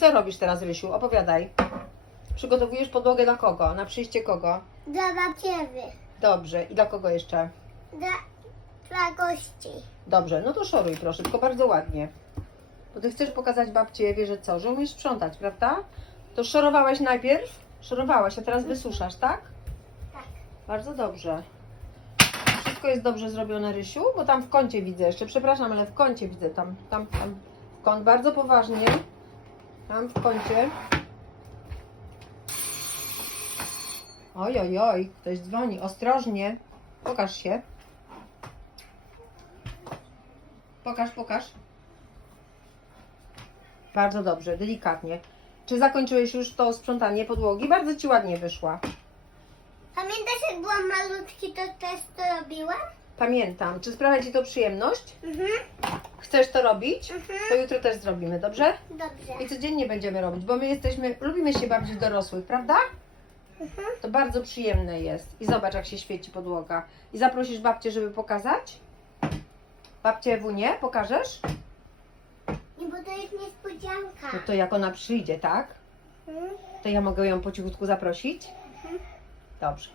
Co robisz teraz, Rysiu? Opowiadaj. Przygotowujesz podłogę dla kogo? Na przyjście kogo? Dla ciebie. Dobrze. I dla kogo jeszcze? Dla, dla gości. Dobrze, no to szoruj proszę, tylko bardzo ładnie. Bo ty chcesz pokazać babci Ewie, że co? Że umiesz sprzątać, prawda? To szorowałeś najpierw? Szorowałaś, a teraz wysuszasz, tak? Tak. Bardzo dobrze. Wszystko jest dobrze zrobione, Rysiu? Bo tam w kącie widzę jeszcze, przepraszam, ale w kącie widzę, tam, tam, tam, w kąt, bardzo poważnie. Tam w kącie. Oj, oj, oj, ktoś dzwoni, ostrożnie. Pokaż się. Pokaż, pokaż. Bardzo dobrze, delikatnie. Czy zakończyłeś już to sprzątanie podłogi? Bardzo ci ładnie wyszła. Pamiętasz jak byłam malutki, to też to robiłam? Pamiętam. Czy sprawia ci to przyjemność? Mhm. Chcesz to robić? Mhm. To jutro też zrobimy, dobrze? Dobrze. I codziennie będziemy robić, bo my jesteśmy, lubimy się bawić w dorosłych, prawda? Mhm. To bardzo przyjemne jest. I zobacz, jak się świeci podłoga. I zaprosisz babcię, żeby pokazać? Babcię Ewunię, pokażesz? Nie, bo to jest niespodzianka. No to jak ona przyjdzie, tak? Mhm. To ja mogę ją po cichutku zaprosić? Mhm. Dobrze.